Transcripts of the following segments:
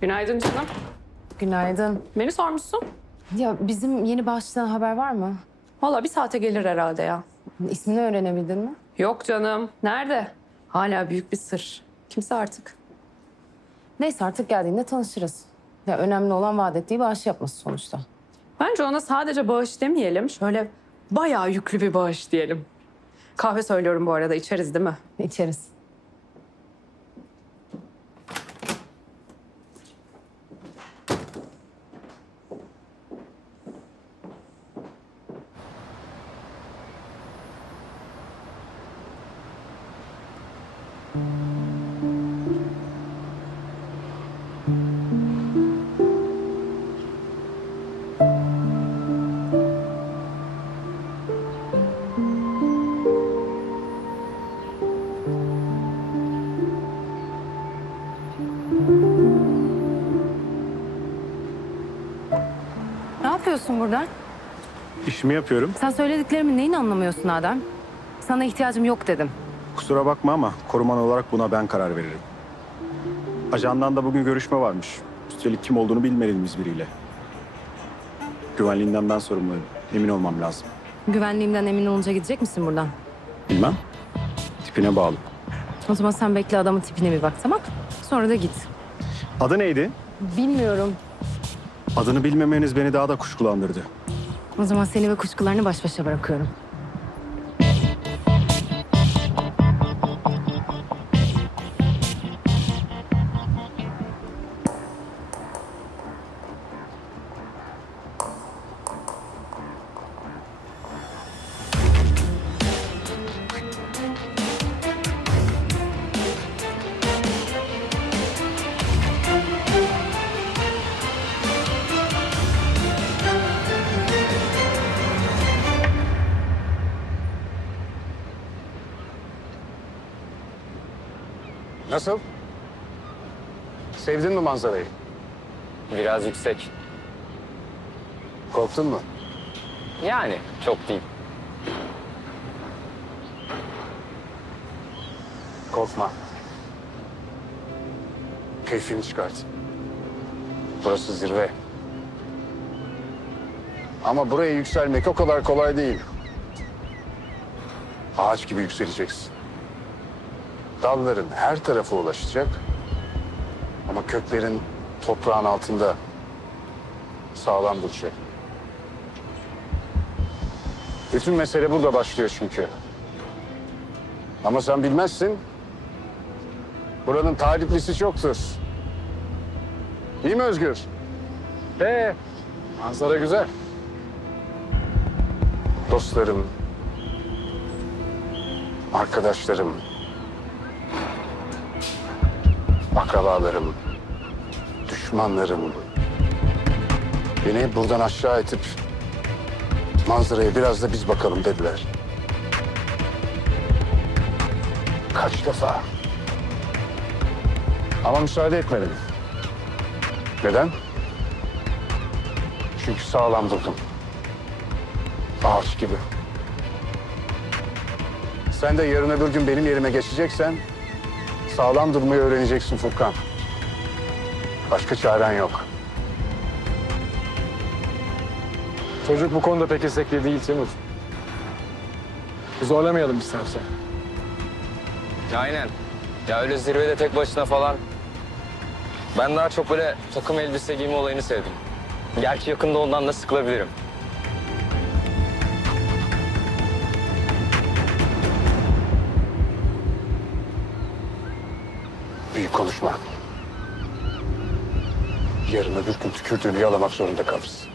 Günaydın canım. Günaydın. Beni sormuşsun. Ya bizim yeni bağışçıdan haber var mı? Valla bir saate gelir herhalde ya. İsmini öğrenebildin mi? Yok canım. Nerede? Hala büyük bir sır. Kimse artık. Neyse artık geldiğinde tanışırız. Ya önemli olan vaat ettiği bağış yapması sonuçta. Bence ona sadece bağış demeyelim. Şöyle bayağı yüklü bir bağış diyelim. Kahve söylüyorum bu arada. içeriz değil mi? İçeriz. Ne yapıyorsun burada? İşimi yapıyorum. Sen söylediklerimin neyini anlamıyorsun Adem? Sana ihtiyacım yok dedim. Kusura bakma ama koruman olarak buna ben karar veririm. Ajandan da bugün görüşme varmış. Üstelik kim olduğunu bilmediğimiz biriyle. Güvenliğinden ben sorumluyum. Emin olmam lazım. Güvenliğimden emin olunca gidecek misin buradan? Bilmem. Tipine bağlı. O zaman sen bekle adamın tipine bir bak tamam? Sonra da git. Adı neydi? Bilmiyorum. Adını bilmemeniz beni daha da kuşkulandırdı. O zaman seni ve kuşkularını baş başa bırakıyorum. Nasıl? Sevdin mi manzarayı? Biraz yüksek. Korktun mu? Yani çok değil. Korkma. Keyfini çıkart. Burası zirve. Ama buraya yükselmek o kadar kolay değil. Ağaç gibi yükseleceksin. Dalların her tarafa ulaşacak. Ama köklerin toprağın altında sağlam duracak. Bütün mesele burada başlıyor çünkü. Ama sen bilmezsin. Buranın taliplisi çoktur. Değil mi Özgür? Ee, manzara güzel. Dostlarım, arkadaşlarım, akrabalarım, düşmanlarım beni buradan aşağı itip manzaraya biraz da biz bakalım dediler. Kaç defa? Ama müsaade etmedim. Neden? Çünkü sağlam durdum. Ağaç gibi. Sen de yarın öbür gün benim yerime geçeceksen sağlam durmayı öğreneceksin Furkan. Başka çaren yok. Çocuk bu konuda pek istekli değil Timur. Zorlamayalım istersen. Aynen. Ya öyle zirvede tek başına falan. Ben daha çok böyle takım elbise giyme olayını sevdim. Gerçi yakında ondan da sıkılabilirim. Büyük konuşma. Yarın öbür gün tükürdüğünü yalamak zorunda kalırsın.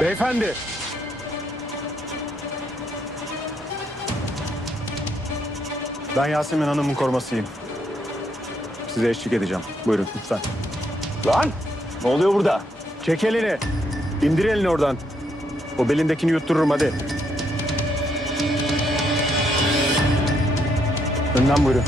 Beyefendi. Ben Yasemin Hanım'ın korumasıyım. Size eşlik edeceğim. Buyurun lütfen. Lan! Ne oluyor burada? Çek elini. İndir elini oradan. O belindekini yuttururum hadi. Önden buyurun.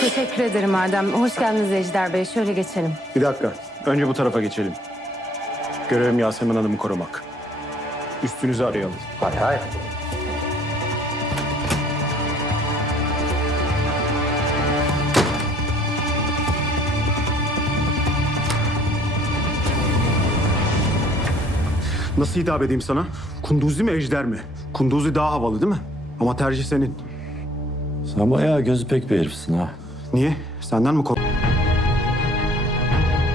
Teşekkür ederim Erdem. Hoş geldiniz Ejder Bey. Şöyle geçelim. Bir dakika. Önce bu tarafa geçelim. Görevim Yasemin Hanım'ı korumak. Üstünüzü arayalım. Hay hay. Nasıl hitap edeyim sana? Kunduzi mi, Ejder mi? Kunduzi daha havalı değil mi? Ama tercih senin. Sen bayağı gözü pek bir herifsin ha. Niye? Senden mi kork...